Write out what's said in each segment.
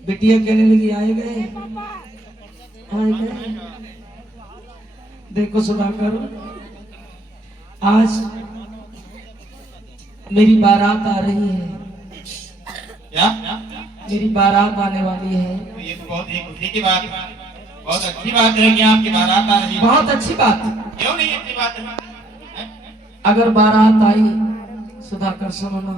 बिटिया कहने लगी आए गए आए गए। देखो सुधाकर, आज मेरी बारात आ रही है। क्या? मेरी बारात आने वाली है। तो ये तो बहुत ही खुशी की बात है, बहुत अच्छी बात है कि आपकी बारात आ रही है। बहुत अच्छी बात है। क्यों नहीं अच्छी बात है? अगर बारात आई सुधाकर सुनो ना,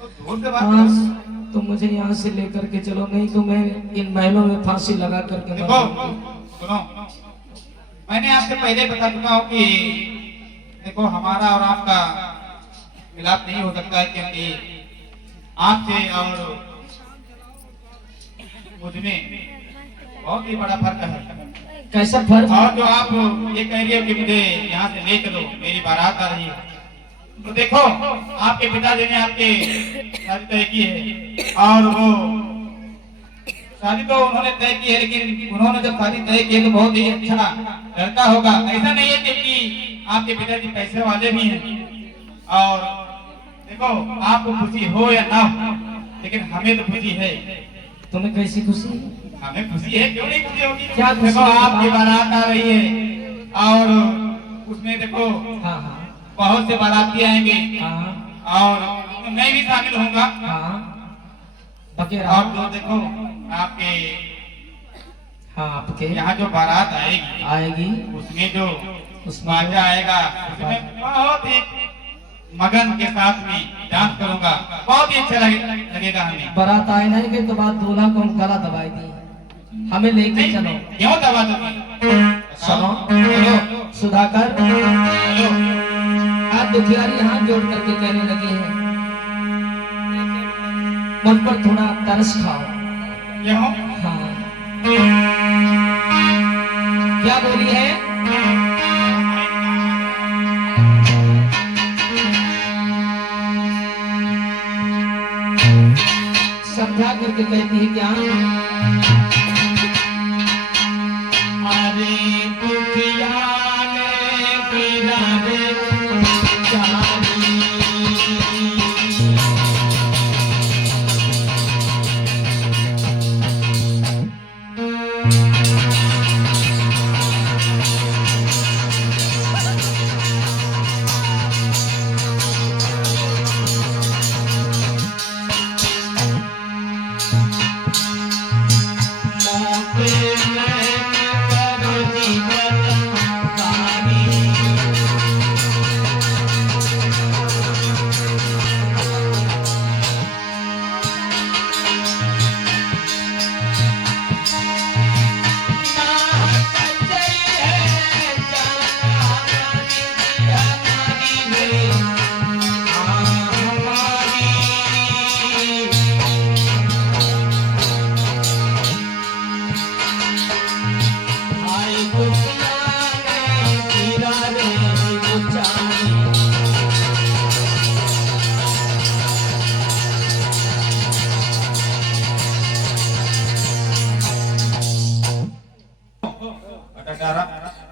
तो दूर से बात आज करो। तो मुझे यहाँ से लेकर के चलो, नहीं तो मैं इन महलों में फांसी लगा करके देखो मर जाऊंगी। सुनो, मैंने आपसे पहले बता चुका हूँ कि देखो हमारा और आपका मिलाप नहीं हो सकता है, क्योंकि आपसे और मुझमें बहुत ही बड़ा फर्क है। कैसा फर्क? और जो आप ये कह रही हो कि मुझे यहाँ से ले चलो, मेरी बारात आ रही है, तो देखो आपके पिताजी ने आपके शादी तय की है, और वो शादी तो उन्होंने तय की है, लेकिन उन्होंने जब शादी तय की है तो बहुत ही अच्छा लड़का होगा। ऐसा नहीं है क्योंकि आपके पिताजी पैसे वाले भी हैं, और देखो आपको खुशी हो या ना हो, लेकिन हमें तो खुशी है। तुम्हें कैसी खुशी? हमें खुशी है, क्यों नहीं खुशी होगी? क्या खुशी? देखो आपकी बारात आ रही है, और उसमें देखो हाँ हाँ बहुत से बाराती आएंगे, हाँ और मैं भी शामिल होऊंगा। हाँ बकेरा। और जो देखो आपके हाँ आपके यहाँ जो बारात आएगी, आएगी, उसमें जो उसमें बाजा आएगा, उसमें बहुत ही मगन के साथ में डांस करूंगा, बहुत ही अच्छा लगेगा हमें। बारात आए नहीं के तो बाद दूल्हा को हम गला दबाई दी, हमें लेके चलो। क्यों दबा दोगे? सुनो चलो सुधाकर, चलो। आज दुखियारी हाथ जोड़ करके कहने लगी है, मुझ पर थोड़ा तरस खाओ। क्यों? हाँ क्या बोली है? समझा करके कहती है क्या? अरे दुखियारे किनारे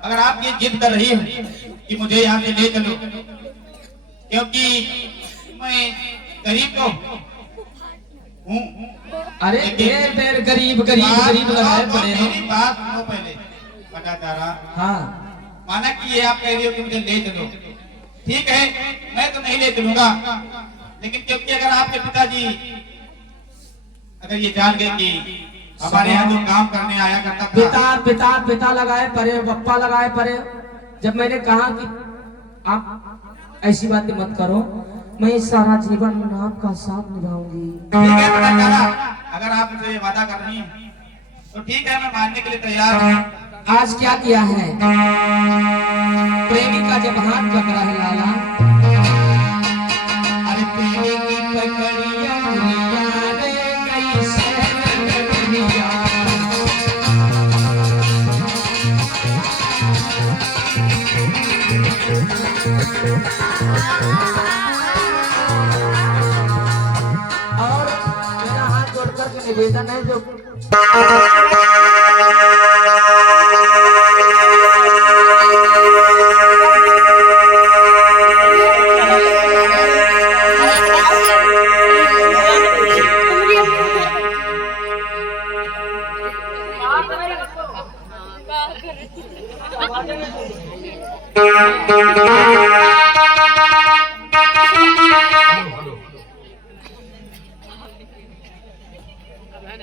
अगर आप ये जिद कर रही है कि मुझे यहाँ से ले चलो, क्योंकि मैं गरीब तो हूँ। अरे देर गरीब गरीब गरीब लगाए पड़े हो। मेरी बात सुनो पहले बटाचारा। हाँ माना कि ये आप कह रही हो कि मुझे ले चलो, ठीक है, मैं तो नहीं ले चलूंगा, लेकिन क्योंकि अगर आपके पिताजी अगर ये जान गए कि हमारे यहाँ जो काम करने आया करता था, पिता पिता पिता लगाए परे, पप्पा लगाए परे। जब मैंने कहा कि आप ऐसी बातें मत करो, मैं सारा जीवन आपका साथ निभाऊंगी। ठीक है बटाचारा, अगर आप मुझे वादा कर रही हैं तो ठीक है, मैं मानने के लिए तैयार हूँ। आज क्या किया है? प्रेमी का जब हाथ पकड़ा है लाला, अरे प्रेमी की पकड़िया रे कैसे पकड़िया। निवेदन है जो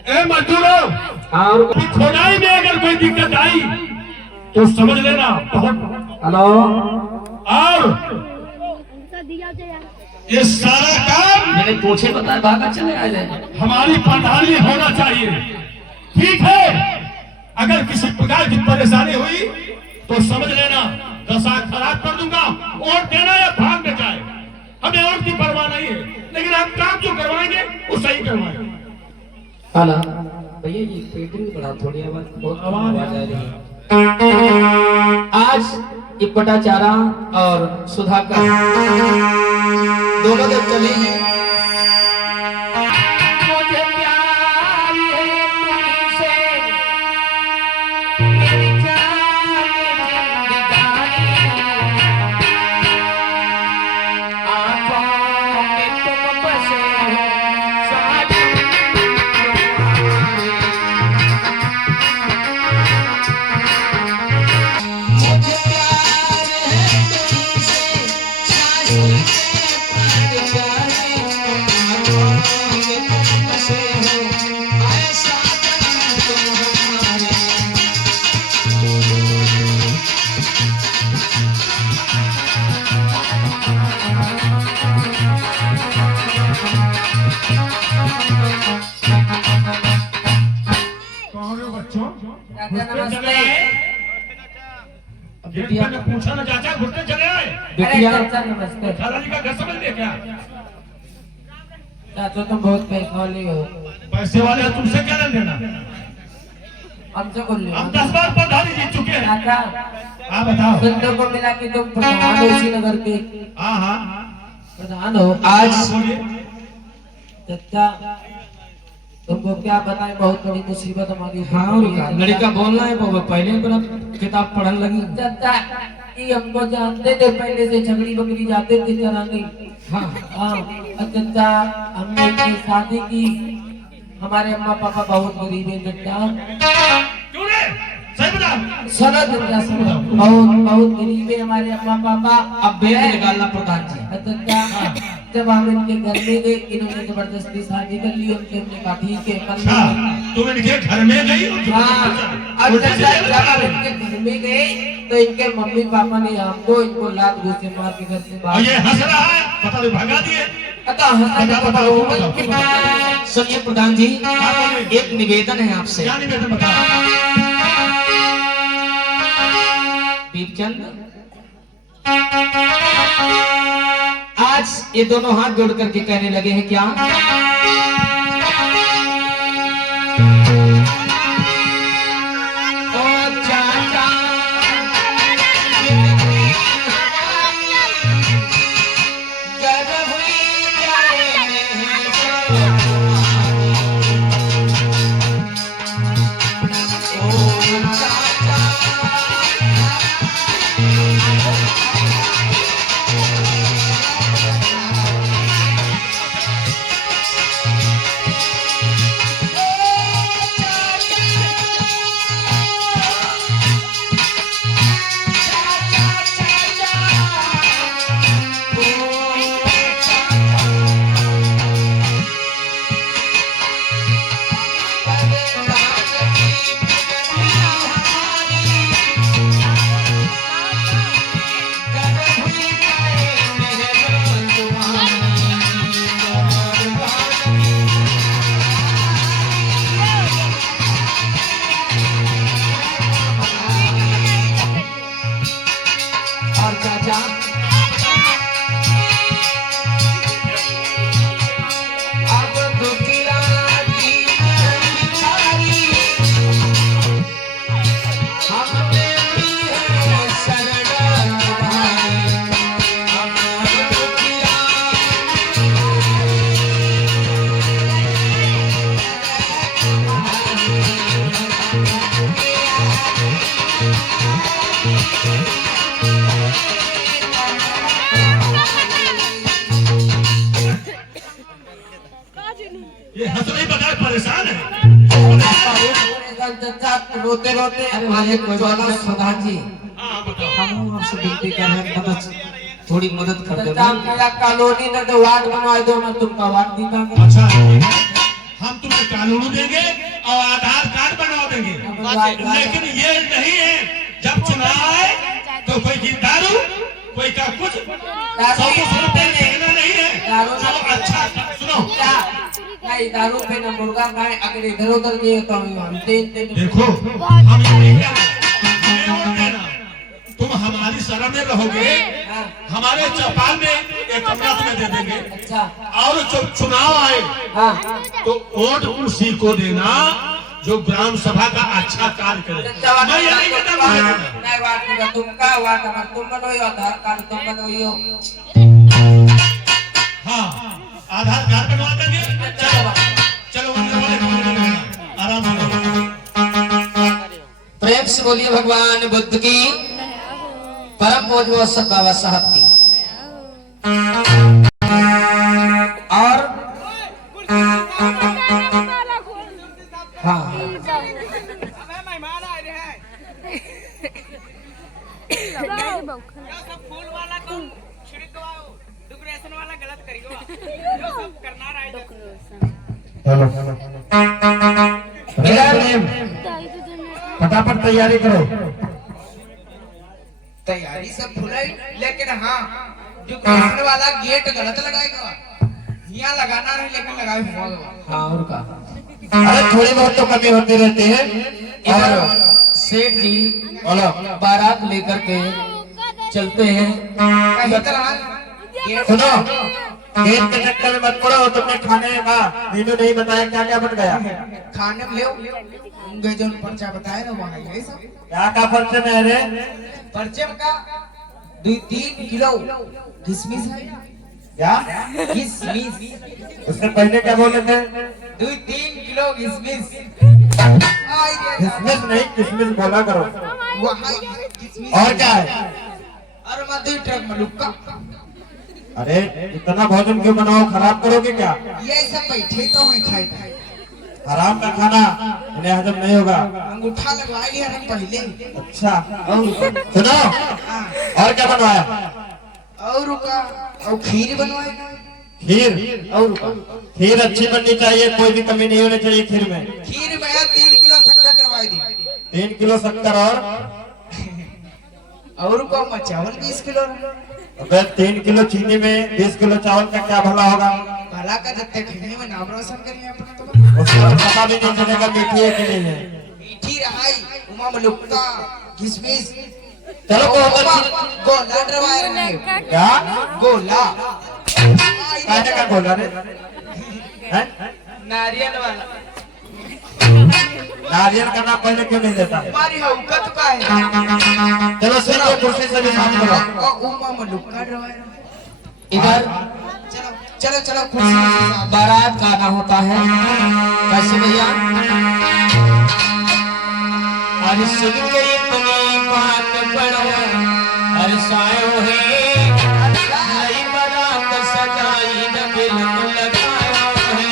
ए मजदूरों, और खुदाई में अगर कोई दिक्कत आई तो समझ लेना बहुत। हेलो और ये सारा काम मैंने पूछे बताया भागा चले आ जाए। हमारी प्रधानी होना चाहिए। ठीक है, अगर किसी प्रकार की परेशानी हुई तो समझ लेना 10 आंख खराब कर दूंगा। वोट देना या भाग में जाए, हमें वोट की परवाह नहीं है, लेकिन हम काम जो करवाएंगे वो सही करवाएंगे। हेलो भैया ये पेट्रोल बढ़ा थोड़ी आवाज बहुत आवाज आ रही है। आज ये पटाचारा और सुधाकर दोनों जब चले हैं मुझे प्यार है तुमसे मेरी जान जिंदगानी आंखों में तुम बसे हो सारी मुझे प्यार है तुमसे सारी नमस्ते। बिटिया ने पूछा ना चाचा घुटने चले आए। बिटिया नमस्ते। दादाजी का घर समझ लिया क्या? चाचा तुम बहुत पैसा वाले हो। पैसे वाले हैं, तुमसे क्या लेना देना? हमसे बोल रहे हम 10 बार प्रधानी जीत चुके हैं। चाचा हाँ बताओ। सुंदर को मिला कि तुम प्रधान हो इसी नगर के हाँ हाँ प्रधान हो। आज बोलिए। चाचा तुमको क्या बताएं, बहुत बड़ी मुसीबत हमारी ऊपर हाँ पड़ी है। लड़का बोलना है वो पहले अपना किताब पढ़ने लगी। चाचा ये हमको जानते थे, पहले से झगड़ी बकरी जाते थे चराने। हाँ हाँ और चाचा हमने ये शादी की, हमारे अम्मा पापा बहुत गरीब है चाचा। क्यों रे? सही बता। सुनो चाचा सुनो, बहुत बहुत गरीब है हमारे अम्मा पापा। अब बेल निकालना प्रधान जी। चाचा जब हम इनके घर में गए, इन्होंने जबरदस्ती शादी कर ली उनसे। हमने कहा ठीक है कर अच्छा, लो। तुम इनके घर में गई हो? हाँ अब चाचा जब हम इनके घर में गए तो इनके मम्मी पापा ने हमको इनको लात घूसे मार के घर से और बाहर। ये हंस रहा है, पता नहीं भगा दिए। सुनिए प्रधान जी, एक निवेदन है आपसे। क्या निवेदन बता? दीपचंद आज ये दोनों हाथ जोड़ करके कहने लगे हैं क्या? ओ चाचा जब हुई जाए ओ चाचा ये हंस नहीं बगैर परेशान है। चाचा रोते रोते अरे भाई कोई बात नहीं प्रधान जी, हाँ बताओ। हम आपसे विनती कर रहे हैं मदद, थोड़ी मदद कर दो। मेरा कॉलोनी ने तो वार्ड बनवा दो, मैं तुमका वार्ड दी दूंगा। अच्छा हम तुम्हें कानून देंगे और आधार कार्ड बनवा देंगे, लेकिन ये नहीं है जब चुनाव आए तो कोई की दारू कोई का कुछ 100 रुपए देना नहीं है। चलो अच्छा सुनो, नहीं दारू पे ना मुर्गा खाए, अगर इधर उधर दिए तो हम तीन देखो हम ये नहीं कह रहे, हमें वोट देना, तुम हमारी शरण में रहोगे, हमारे चौपाल में एक कमरा तुम्हें दे देंगे। अच्छा और जब चुनाव आए हाँ तो वोट उसी को देना जो ग्राम सभा का अच्छा कार्य करे। मैं ये नहीं कहता मुझे देना। नहीं वार्ड नहीं, तुमका वार्ड नंबर तुम बनवाइयो, आधार कार्ड तुम बनवाइयो। हाँ आधार कार्ड बनवा देंगे। चलो चलो अंदर वाले कमरे में रहना, आराम से। प्रेम से बोलिए भगवान बुद्ध की, परम पूज्य सब बाबा साहब की। और हाँ फूल वाला को छिड़कवाओ, डेकोरेशन वाला गलत करियो, जो सब करना रहा। फटाफट तैयारी करो। तैयारी सब फुलाई, लेकिन हाँ डेकोरेशन वाला गेट गलत लगाएगा, यहाँ लगाना नहीं लेकिन लगाए होगा। हाँ और का अरे थोड़ी बहुत तो कमी होती रहती है। इधर सेठ जी बारात लेकर के चलते हैं। कहीं तरह गेट सुनो, गेट के चक्कर में मत पड़ो, तुमने खाने का मेनू नहीं बताया, क्या क्या बन गया? खाने में ले उनके जो पर्चा बताए ना वहाँ यही सब क्या का पर्चे में है रे? पर्चे का 2-3 किलो किशमिश है। क्या किशमिश उससे पहले क्या बोले थे? 2-3 किलो किशमिश। किसमिस नहीं किसमिस बोला करो। वहाँ किशमिश और क्या है? और मधुर ट्रक मलुक्का। अरे इतना भोजन क्यों बनाओ, खराब करोगे क्या? ये सब बैठे तो हैं खाए थे। हराम का खाना इन्हें हजम नहीं होगा। अंगूठा लगवा लिया हम पहले। अच्छा सुनो, और क्या बनवाया? और का और खीर बनवाएगा। खीर? और खीर अच्छी बननी चाहिए, कोई भी कमी नहीं होनी चाहिए खीर में। खीर में 3 किलो शक्कर करवा दी। 3 किलो शक्कर और को चावल 20 किलो। अबे 3 किलो चीनी में 20 किलो चावल का क्या भला होगा? भला का जत्ते खिलने में नाम रोशन करिए अपना। तो उसका पता भी नहीं चलेगा मीठी है कि नहीं है। मीठी रहाई उमा मलुक्का किशमिश। चलो गोला डरवाया नहीं क्या गोला खाने का बोला रे? हैं? नारियल वाला। नारियल का नाम पहले क्यों नहीं देता? हमारी हौकत का है। चलो सुनो, कुर्सी से भी बात करो। और उमा मलुक्का डरवाया। इधर चलो चलो चलो कुर्सी से साथ। बारात का आना होता है। कैसे भैया? अरे सुन के इतनी बात पड़ो, अरे सायो है नई बारात सजाई न बिल्कुल लगायो है।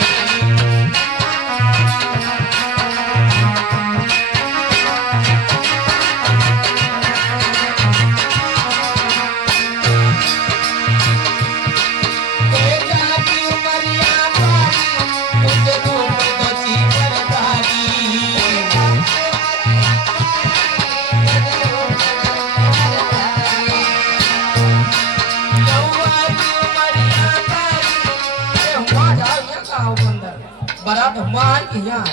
बेटा की उमरिया पारी, उस रूप बची बरबादी। बारात मार के यहाँ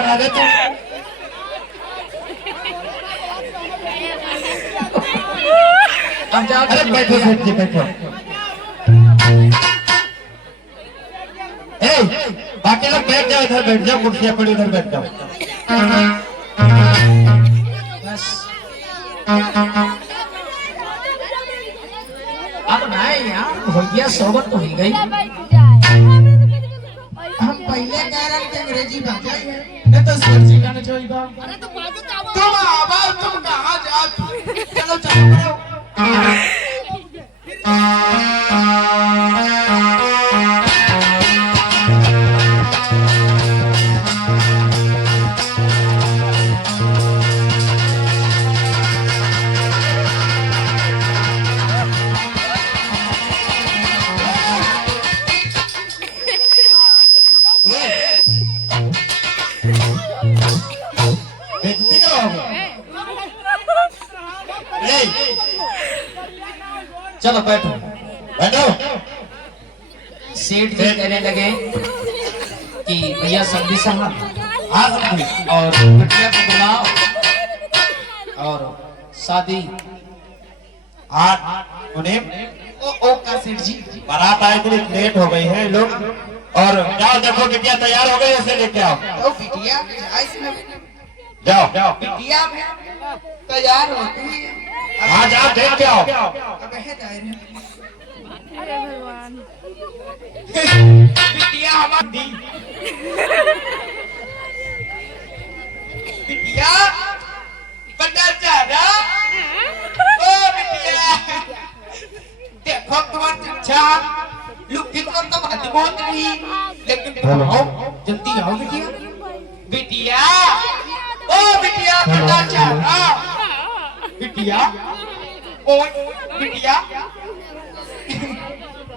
करा रहे तू? अब जाओ। अरे बैठो सेठ जी बैठो। ए, बाकी लोग बैठ जाओ, इधर बैठ जाओ, कुर्सियां पड़ी उधर बैठ जाओ। बस अब नहीं यार, हो गया, सोबत तो हो गई। हम पहले कह रहे थे अंग्रेजी भाषा ही है। ये तो सर जी गाना चाहिए था। तुम आवाज तुम कहाँ जाते? चलो चलो करो। बेइज्जती करोगे? ए, चलो बैठो। बैठो। सेठ जी कहने लगे कि भैया सब्जी साहब आ सकती। और बिटिया को बुलाओ और शादी। आज उन्हें ओ का सेठ जी। बारात आए थे, लेट हो गई है लोग। और जाओ देखो बिटिया तैयार हो गई, उसे लेके आओ। ओ बिटिया इसमें जाओ जाओ। बिटिया में तैयार होती है। आज आप देख के आओ। अब है जाए रे। अरे भगवान। बिटिया हमारी बिटिया बड़ा चारा। ओ बिटिया देखो तुम्हारा अच्छा लुक को तो बात बहुत रही, लेकिन आओ जल्दी आओ बिटिया। बिटिया ओ बिटिया बड़ा चारा। बिटिया ओ बिटिया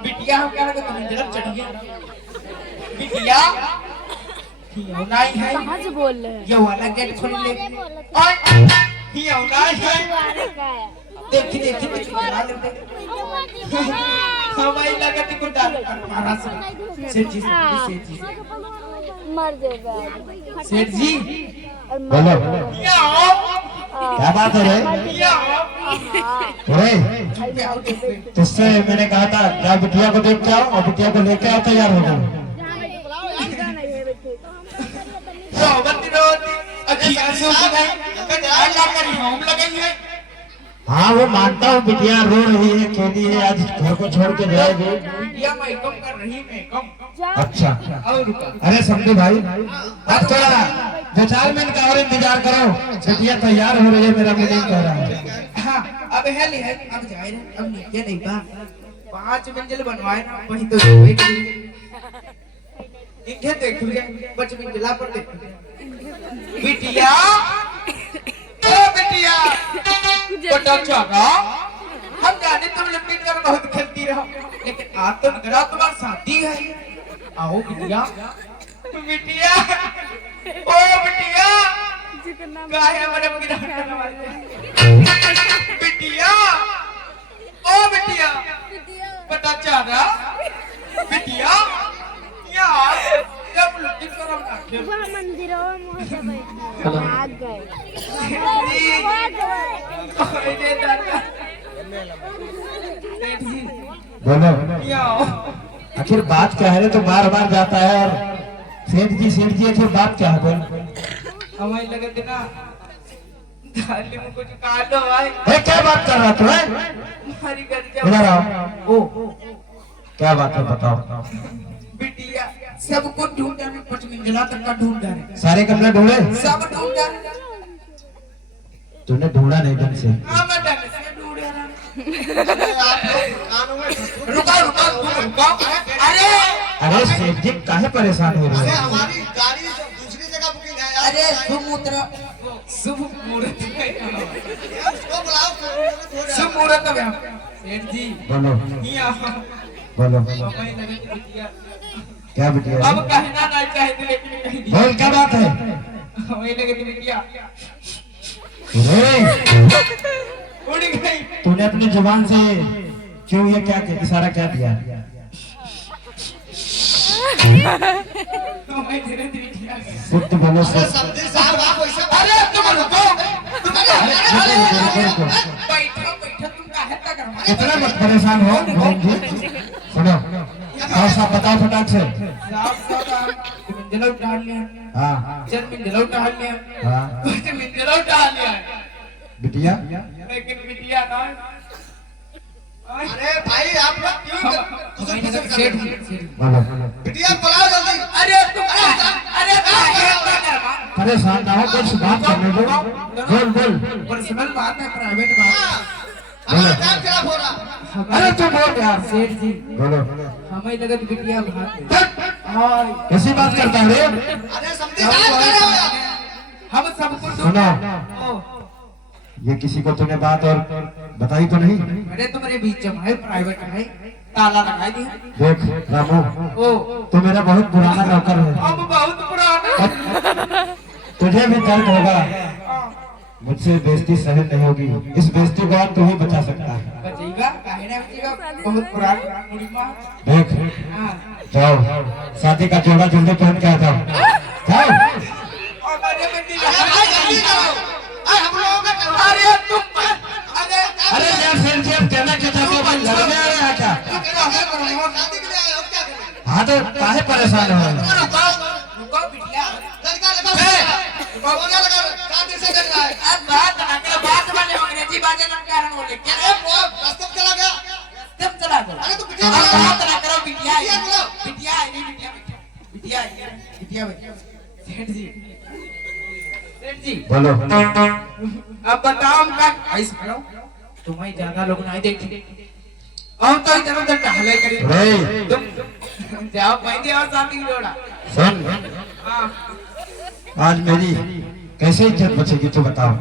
बिटिया हम कह रहे थे तुम्हें जरूर चढ़िए। बिटिया ये नहीं है, कहाँ से बोल रहे हैं? ये वाला गेट खोल ले। और ये नहीं है, देखी देखी देखी डरा लेते। हमारी लगत को डाल मारा सेठ जी सेठ जी मर जाएगा। सेठ जी बोलो ये आओ क्या बात है रे? ये आओ रे, पे आओ देख ले। तुझसे मैंने कहा था क्या बिटिया को देख के आओ और बिटिया को लेके आओ, तैयार हो जाओ। रोबती रोती अच्छी आंसू की नहीं कटार लाकर होम लगाई है। हाँ वो मानता हूँ, बिटिया रो रही है, खेली है, आज घर को छोड़ के जाएगी। बिटिया मैं कम कर रही मैं कम अच्छा और रुका। अरे समझे भाई, अब थोड़ा 2-4 मिनट का और इंतजार करो, बिटिया तैयार हो रही है, मेरा मुनीम कह रहा है। हाँ अब है ले है, अब जाए रे, अब नीचे नहीं बा 5 मंजिल बनवाए ना वही तो होए गई। इन्हें देख लिया 5 मंजिला पर देख लिया। बिटिया ओ बिटिया बड़ा चागा, हम जाने तुम लंबी कर बहुत खेलती रहो, लेकिन आज तो निकला तुम्हारी शादी है। आओ बिटिया बिटिया ओ बिटिया काहे मरे गिरा करने वाले। बिटिया ओ बिटिया बड़ा चागा बिटिया यार जब लंबी कर हम आते वहाँ मंदिरों में मोह से बैठे भाग गए। अरे दादा सेठ जी बोलो याओ आखिर बात क्या है रे, तो बार बार जाता है और सेठ जी आखिर बात क्या है बोल। हमें लगे थे ना दाली में कुछ कालो भाई ए, क्या बात कर रहा तू है? हमारी घर इधर के आओ। ओ क्या बात है बताओ। बिटिया सबको ढूंढा में 5 मंजिला तक का ढूंढा है, सारे कमरे ढूंढे? सब ढूंढा। तूने ढूंढा नहीं ढंग से। हाँ मैं ढंग से ढूंढा ना। रुका रुका रुका अरे अरे सेठ जी काहे परेशान हो रहे हो? हमारी गाड़ी दूसरी जगह बुकिंग है। अरे शुभ मुहूर्त उसको बुलाओ शुभ मुहूर्त में सेठ जी बोलो यहाँ बोलो हमें लगे थे बिटिया क्या बिटिया? अब कहना नहीं चाहते लेकिन कह दिया। बोल क्या बात है? हमें लगे थे बिटिया अरे उड़ गई। तूने अपनी जुबान से क्यों ये क्या इशारा क्या दिया? मैं धीरे धीरे किया गया। सत्य बोलो अरे सत्य। समझे साहब आप वैसे अरे तुम रुको, तुम रुको। बैठो बैठो, तुम काहे तक रहो? कितना मत परेशान हो बहन जी। सुनो और सब बताओ फटाक से। मिंजला उठा लिया, हाँ चल मिंजला उठा लिया, हाँ कुछ मिंजला उठा लिया, बिटिया लेकिन बिटिया ना। अरे भाई आप लोग क्यों कुछ सेठ जी, सेठ जी। बोलो। बिटिया बुलाओ जल्दी। अरे तुम अरे काहे तक रहो? परेशान ना हो, कुछ बात करने दो। बोल बोल। पर्सनल बात है, प्राइवेट बात है। हमारा काम खराब हो रहा। अरे तू बोल यार। सेठ जी, बोलो। हमें लगत बिटिया भाग हाँ, कैसी बात करता है रे? अरे समझे साहब कर रहे हो यार। हम सबको सुनो ये किसी को तूने बात और बताई तो नहीं? अरे तुम्हारे बीच में है, प्राइवेट है, ताला लगा दिया। देख रामू ओ तू मेरा बहुत पुराना नौकर है। हम बहुत पुराना। तुझे भी दर्द होगा, मुझसे बेइज्जती सहन नहीं होगी। इस बेइज्जती को तू ही बचा सकता है। बचेगा काहे ना बचेगा, बहुत पुराना बुढ़ी माँ। देख हाँ। जाओ शादी का जोड़ा जल्दी पहन के आ जाओ। जाओ। अरे बेटी, अरे भाई जल्दी करो। अरे हम लोगों का करो। अरे तुम अरे यार फिर से अब कहना क्या चाहते हो? भाई लड़ने आ रहे हैं क्या? शादी के लिए आए हो क्या करें? हाँ तो काहे परेशान हो? रुको बिटिया, लड़का लगा बोलने लगा शादी से कर रहा है। अब बात वाले अंग्रेजी बाजे ना क्या रहा बोले क्या? अरे वो रास्ते में चला गया। तुम चला दो। अरे तो अब बिटिया बात ना करो, बिटिया बिटिया बोलो। बिटिया है नहीं, बिटिया बिटिया बिटिया बिटिया। सेठ जी, सेठ जी, बोलो। अब बताओ हम क्या ऐसे करो, तुम्हें ज्यादा लोग नहीं देखे और तो इधर उधर टहले करी। रे तुम जाओ पहले और शादी जोड़ा। सुन, हाँ, आज मेरी कैसे इज्जत बचेगी तू बताओ?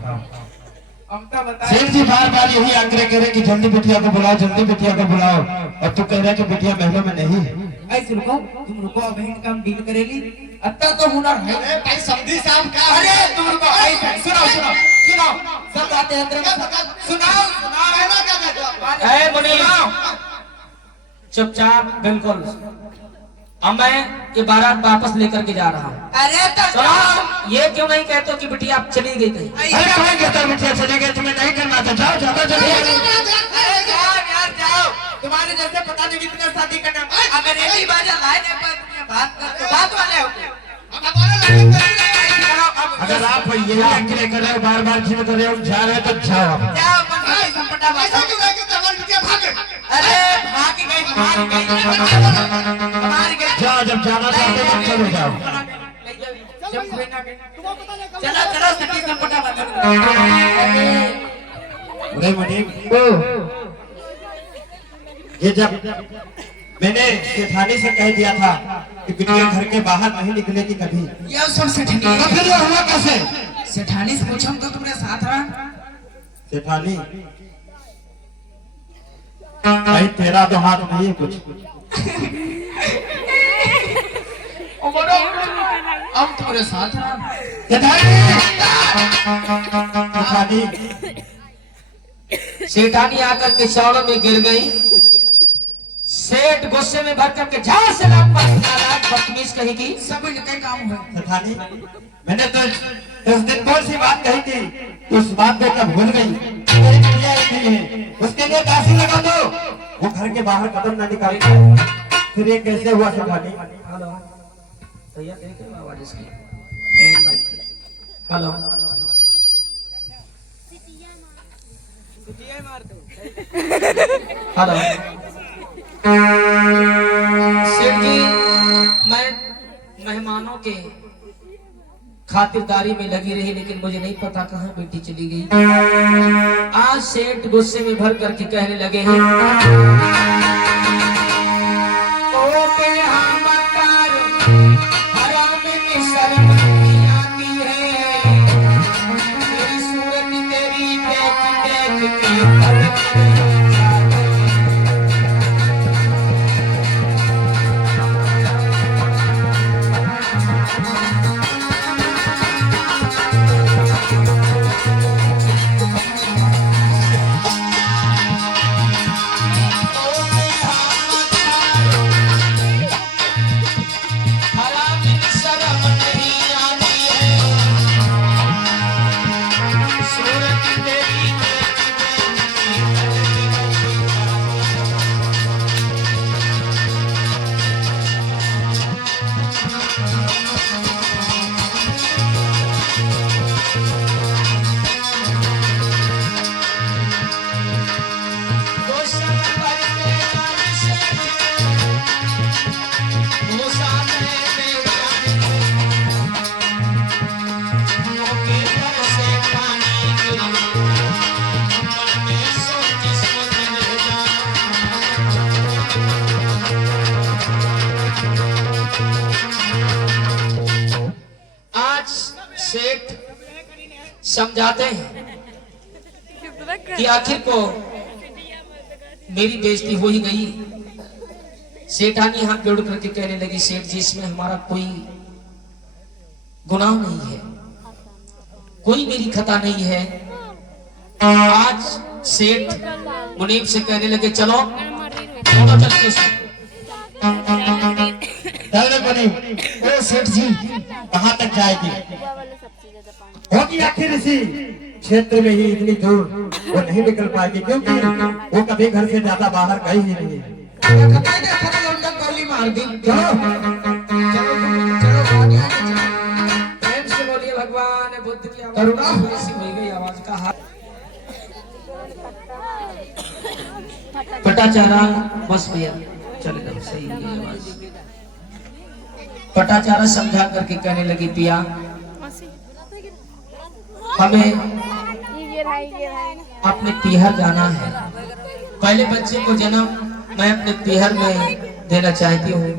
हम तो बताए। सेठ जी बार बार यही आग्रह करे कि जल्दी बिटिया को बुलाओ, जल्दी बिटिया को बुलाओ, और तू कह रहा है कि बिटिया महलों में नहीं है। ऐसे रुको, तुम रुको, अब हम काम डील करेली। अत्ता तो हुनर है। अरे भाई समझी साहब क्या अरे है? तुम रुको, ऐसे सुनो सुनो सुनो, सब बातें अंदर में सुनाओ सुनाओ। कहना क्या कहते हो? ए मुनीम, चुपचाप बिल्कुल। अब मैं ये बारात वापस लेकर के जा रहा हूँ। अरे तो चलो, ये क्यों नहीं कहते हो कि बिटिया आप चली गई कहीं? अरे कौन कहता बिटिया चले गए? तुम्हें नहीं करना था। जाओ ज्यादा जल्दी। अरे जाओ यार जाओ, तुम्हारे जैसे पता नहीं कितने शादी करना। अगर ये भी बाजा लाए ना पर तुम बात कर तो बात वाले हो। अब हमारा लड़का कर रहा है। अगर आप यही आग्रह कर रहे हो, बार बार जिद कर रहे हो, जा रहे हो तो जाओ आप। जाओ मन का संपटा ऐसा बात। क्यों रह के हमारी बिटिया भागे? अरे भाग गई हमारी गई। जाओ, जब जाना चाहते हो चलो जाओ। जब कोई ना गई चलो चलो सच्ची संपटा बात। अरे मुनीम, ये जब मैंने सेठानी से कह दिया था कि बिटिया घर के बाहर नहीं निकलेगी कभी, ये सब सेठानी तो फिर ये हुआ कैसे? सेठानी से पूछो तो तुमने साथ रहा। सेठानी भाई तेरा तो हाथ नहीं है कुछ। अब तुम्हारे साथ रहा। सेठानी सेठानी आकर के चौड़ों में गिर गई। सेठ गुस्से में भर करके झाड़ से बदतमीज कहेगी। सब इनके काम है। सेठानी मैंने तो उस दिन कौन सी बात कही थी, उस बात को कब भूल गई? मेरी बिटिया एक ही है, उसके लिए काशी लगा दो, वो घर के बाहर कदम न निकाल। फिर ये कैसे हुआ सेठानी? भैया देख रहे हो आवाज इसकी? हेलो, हेलो सेठ जी, मैं मेहमानों के खातिरदारी में लगी रही, लेकिन मुझे नहीं पता कहाँ बेटी चली गई। आज सेठ गुस्से में भर करके कहने लगे हैं, ओ पे हम कर हराम की शर्म नहीं आती है, तेरी सूरत तेरी देख देख के ओ समझाते हैं कि आखिर को मेरी बेइज्जती हो ही गई। सेठानी हाथ जोड़ करके कहने लगी, सेठ जी इसमें हमारा कोई गुनाह नहीं है, कोई मेरी खता नहीं है। आज सेठ मुनीब से कहने लगे चलो दोनों चल के ओ सेठ जी कहाँ तक जाएगी? होगी आखिर इसी क्षेत्र में ही इतनी दूर वो नहीं निकल पाएगी, क्योंकि वो कभी घर से ज्यादा बाहर गई ही नहीं है। गोली मार दी। चलो चलो भाग यहाँ से चलो। प्रेम से बोलिए भगवान बुद्ध की आवाज करुणा। ऐसी हो गई आवाज का हाथ। पटाचारा बस भैया चले जाओ, सही है आवाज। पटाचारा समझा करके कहने लगी पिया हमें अपने पीहर जाना है। पहले बच्चे को जन्म मैं अपने पीहर में देना चाहती हूँ।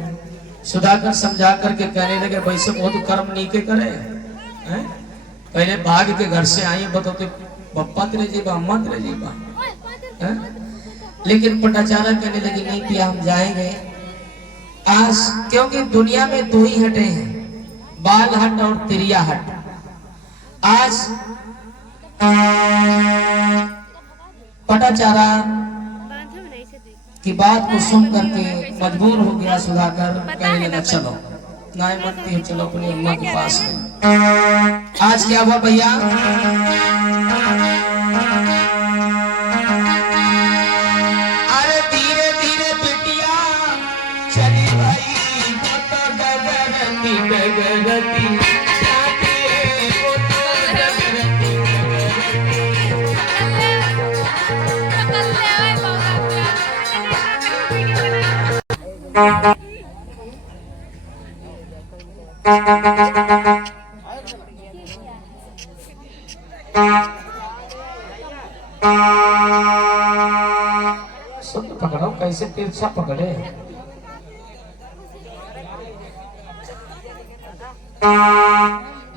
सुधाकर समझा करके कहने लगे वैसे बहुत कर्म नहीं के करे हैं? पहले भाग के घर से आई बताते पप्पा तेरे जीवा अम्मा तेरे जीवा हैं? लेकिन पटाचारा कहने लगी नहीं पिया हम जाएंगे आज, क्योंकि दुनिया में दो ही हटे हैं, बाल हट और तिरिया हट। आज पटाचारा की बात को सुन करके मजबूर हो गया सुधाकर, कहने लगा चलो नाय बनती है चलो अपनी अम्मा के पास में। आज क्या हुआ भैया, अरे धीरे धीरे बिटिया चली भाई वो तो डगरती डगरती सब पकड़ो कैसे तिरछा पकड़े।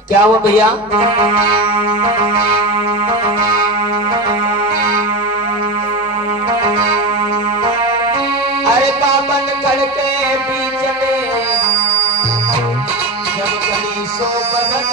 क्या हुआ भैया, अरे बाबन करके बीच में जब गली सो बदन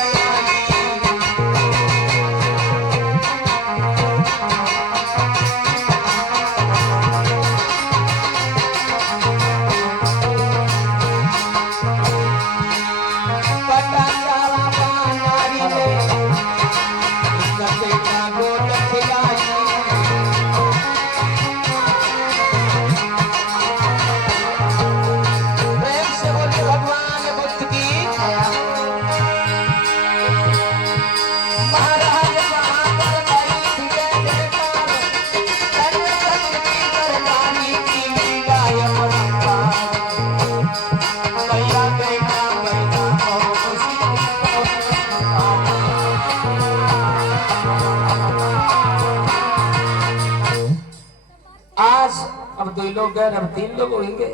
अब 2 लोग गए, अब 3 लोग होंगे।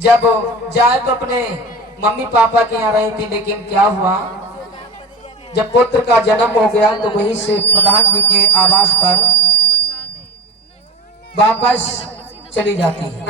जब जाए तो अपने मम्मी पापा के यहाँ रही थी, लेकिन क्या हुआ जब पुत्र का जन्म हो गया तो वहीं से प्रधान जी के आवास पर वापस चली जाती है।